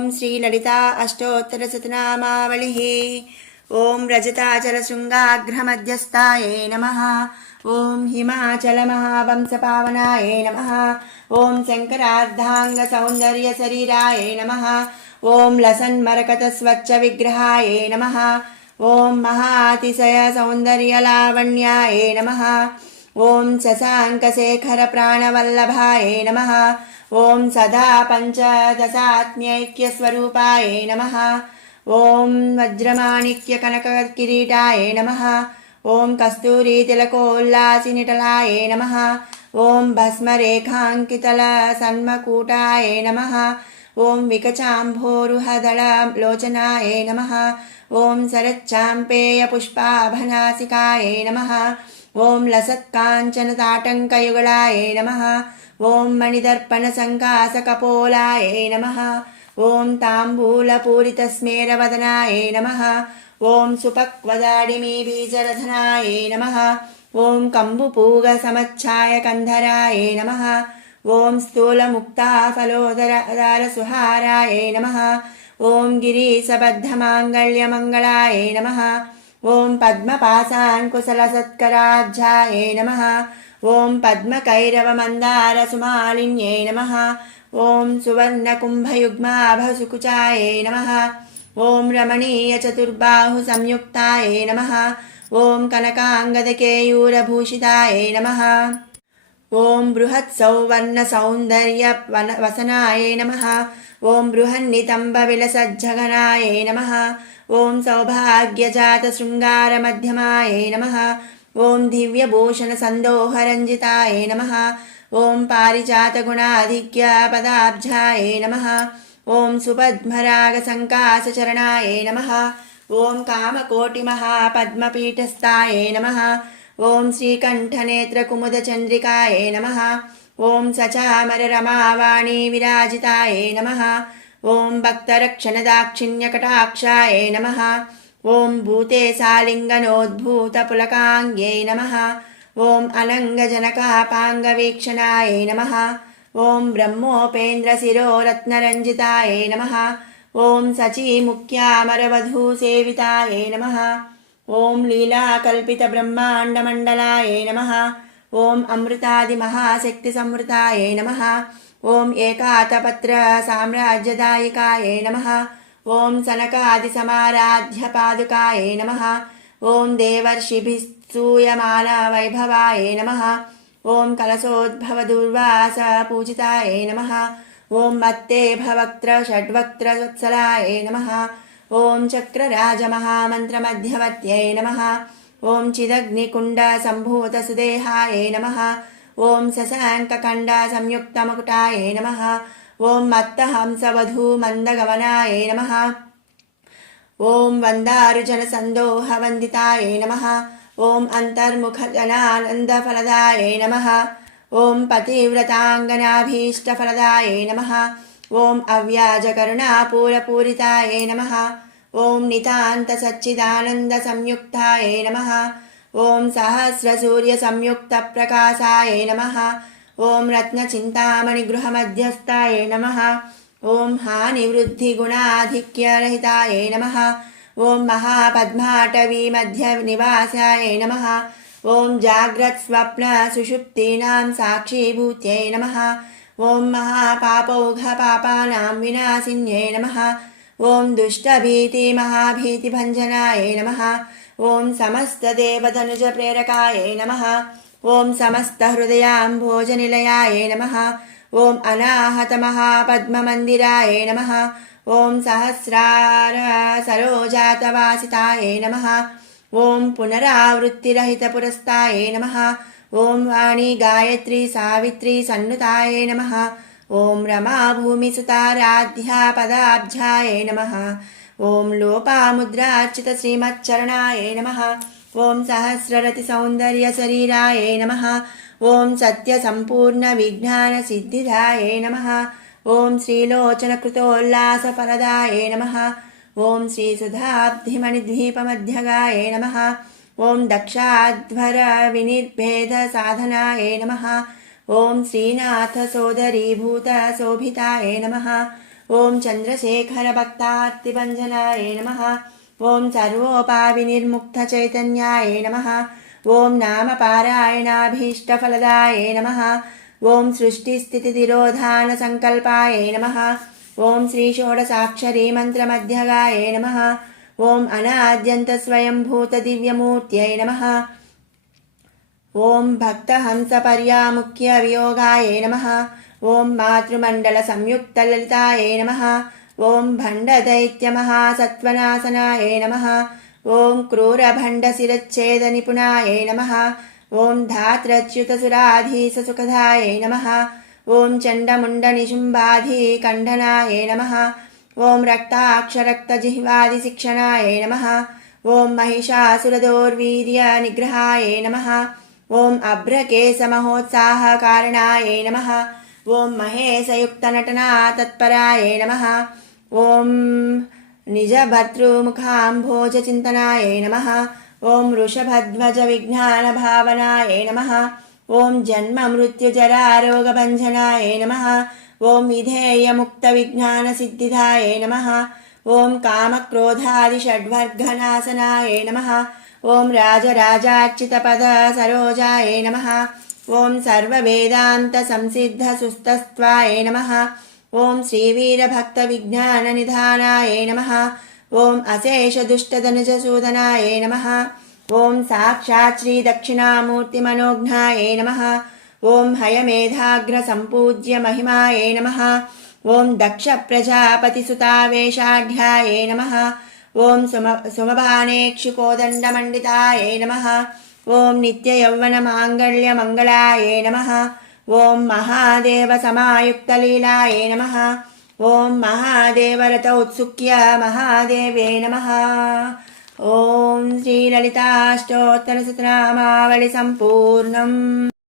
ॐ श्रीललिता अष्टोत्तरशतनामावलिः। ॐ रजताचलशृङ्गाग्रमध्यस्थायै नमः। ॐ हिमाचलमहावंशपावनायै नमः। ॐ शङ्करार्धाङ्गसौन्दर्यशरीरायै नमः। ॐ लसन्मरकतस्वच्छविग्रहायै नमः। ॐ महातिशयसौन्दर्यलावण्यायै नमः। ॐ शशाङ्कशेखरप्राणवल्लभायै नमः। ॐ सदा पञ्चदशात्म्यैक्यस्वरूपाय नमः। ॐ वज्रमाणिक्यकनककिरीटाय नमः। ॐ कस्तूरीतिलकोल्लासिनिटलाय नमः। ॐ भस्मरेखाङ्कितलसन्मकुटाय नमः। ॐ विकचाम्भोरुहदललोचनाय नमः। ॐ शरच्चाम्पेयपुष्पाभनासिकाय नमः। ॐ लसत्काञ्चनताटङ्कयुगलाय नमः। ॐ मणिदर्पणसङ्कासकपोलाय नमः। ॐ ताम्बूलपूरितस्मेरवदनाय नमः। ॐ सुपक्वदाडिमीबीजरधनाय नमः। ॐ कम्बुपूगसमच्छायकन्धराय नमः। ॐ स्थूलमुक्ताफलोदरसुहाराय नमः। ॐ गिरीशबद्धमाङ्गल्यमङ्गलाय नमः। ॐ पद्मपाशाङ्कुशलसत्कराब्जाय नमः। ॐ पद्मकैरवमन्दारसुमालिन्यै नमः। ॐ सुवर्णकुम्भयुग्माभसुकुचाय नमः। ॐ रमणीयचतुर्बाहुसंयुक्ताय नमः। ॐ कनकाङ्गदकेयूरभूषिताय नमः। ॐ बृहत्सौवर्णसौन्दर्यवसनाय नमः। ॐ बृहन्नितम्बविलसज्जघनाय नमः। ॐ सौभाग्यजातशृङ्गारमध्यमाय नमः। ॐ दिव्यभूषणसन्दोहरञ्जिताय नमः। ॐ पारिजातगुणाधिक्यपदाब्जाय नमः। ॐ सुपद्मरागसङ्कासचरणाय नमः। ॐ कामकोटिमहापद्मपीठस्थाय नमः। ॐ श्रीकण्ठनेत्रकुमुदचन्द्रिकाय नमः। ॐ सचामररमावाणी विराजिताय नमः। ॐ भक्तरक्षणदाक्षिण्यकटाक्षाय नमः। ॐ भूतेशालिङ्गनोद्भूतपुलकाङ्ग्यै नमः। ॐ अनङ्गजनकापाङ्गवीक्षणाय नमः। ॐ ब्रह्मोपेन्द्रशिरोरत्नरञ्जिताय नमः। ॐ शचीमुख्यामरवधूसेविताय नमः। ॐ लीलाकल्पितब्रह्माण्डमण्डलाय नमः। ॐ अमृतादिमहाशक्तिसंवृताय नमः। ॐ एकातपत्रसाम्राज्यदायिकाय नमः। ॐ सनकादिसमाराध्यपादुकाय नमः। ॐ देवर्षिभिस्तूयमानवैभवाय नमः। ॐ कलशोद्भवदुर्वासपूजिताय नमः। ॐ मत्तेभवक्त्रषड्वक्त्रवत्सलाय नमः। ॐ चक्रराजमहामन्त्रमध्यवर्त्यै नमः। ॐ चिदग्निकुण्डसम्भूतसुदेहाय नमः। ॐ शशाङ्ककण्डसंयुक्तमुकुटाय नमः। ॐ मत्तहंसवधूमन्दगमनाय नमः। ॐ वन्दारुजनसन्दोहवन्दिताय नमः। ॐ अन्तर्मुखजनानन्दफलदाय नमः। ॐ पतिव्रताङ्गनाभीष्टफलदाय नमः। ॐ अव्याजकरुणापूरपूरिताय नमः। ॐ नितान्तसच्चिदानन्दसंयुक्ताय नमः। ॐ सहस्रसूर्यसंयुक्तप्रकाशाय नमः। ॐ रत्नचिन्तामणिगृहमध्यस्थाय नमः। ॐ हानिवृद्धिगुणाधिक्यरहिताय नमः। ॐ महापद्माटवीमध्यनिवासाय नमः। ॐ जाग्रत्स्वप्नसुषुप्तीनां साक्षीभूत्यै नमः। ॐ महापापौघपापानां विनाशिन्यै नमः। ॐ दुष्टभीतिमहाभीतिभञ्जनाय नमः। ॐ समस्तदेवतनुजप्रेरकाय नमः। ॐ समस्तहृदयाम्भोजनिलयाय नमः। ॐ अनाहतमहापद्ममन्दिराय नमः। ॐ सहस्रारसरोजातवासिताय नमः। ॐ पुनरावृत्तिरहितपुरस्ताय नमः। ॐ वाणी गायत्री सावित्री सन्नुताय नमः। ॐ रमाभूमिसुताराध्यापदाब्जाय नमः। ॐ लोपामुद्रार्चितश्रीमच्चरणाय नमः। ॐ सहस्ररतिसौन्दर्यशरीराय नमः। ॐ सत्यसम्पूर्णविज्ञानसिद्धिदाय नमः। ॐ श्रीलोचनकृतोल्लासफलदाय नमः। ॐ श्रीसुधाब्धिमणिद्वीपमध्यगाय नमः। ॐ दक्षाध्वरविनिर्भेदसाधनाय नमः। ॐ श्रीनाथसोदरीभूतशोभिताय नमः। ॐ चन्द्रशेखरभक्तार्तिभञ्जनाय नमः। ॐ सर्वोपाविनिर्मुक्तचैतन्याय नमः। ॐ नामपारायणाभीष्टफलदाय नमः। ॐ सृष्टिस्थितितिरोधानसङ्कल्पाय नमः। ॐ श्रीषोडशाक्षरी मन्त्रमध्यगाय नमः। ॐ अनाद्यन्तस्वयंभूतदिव्यमूर्त्यै नमः। ॐ भक्तहंसपर्यामुख्यवियोगाय नमः। ॐ मातृमण्डलसंयुक्तललिताय नमः। ॐ भण्डदैत्यमहासत्त्वनाशनाय नमः। ॐ क्रूरभण्डशिरच्छेदनिपुणाय नमः। ॐ धात्रच्युतसुराधीशसुखदाय नमः। ॐ चण्डमुण्डनिशुम्बाधिकण्डनाय नमः। ॐ रक्ताक्षरक्तजिह्वादिशिक्षणाय नमः। ॐ महिषासुरदौर्वीर्यनिग्रहाय नमः। ॐ अभ्रकेशमहोत्साहकारणाय नमः। ॐ महेशयुक्तनटनातत्पराय नमः। ॐ निजभर्तृमुखाम्भोजचिन्तनाय नमः। ॐ वृषभध्वजविज्ञानभावनाय नमः। ॐ जन्ममृत्युजरारोगभञ्जनाय नमः। ॐ विधेयमुक्तविज्ञानसिद्धिदाय नमः। ॐ कामक्रोधादिषड्वर्गनाशनाय नमः। ॐ राजराजार्चितपदसरोजाय नमः। ॐ सर्ववेदान्तसंसिद्धसुस्तस्त्वाय नमः। ॐ श्रीवीरभक्तविज्ञाननिधानाय नमः। ॐ अशेषदुष्टधनुजसूदनाय नमः। ॐ साक्षात् श्रीदक्षिणामूर्तिमनोज्ञाय नमः। ॐ हयमेधाग्रसम्पूज्य महिमाय नमः। ॐ दक्षप्रजापतिसुतावेशाढ्याय नमः। ॐ सुमभानेक्षुकोदण्डमण्डिताय नमः। ॐ नित्ययौवनमाङ्गल्यमङ्गलाय नमः। ॐ महादेवसमायुक्तलीलाय नमः। ॐ महादेवरथौत्सुक्य महादेवे नमः। ॐ श्रीललिताष्टोत्तरशतनामावलिसम्पूर्णम्।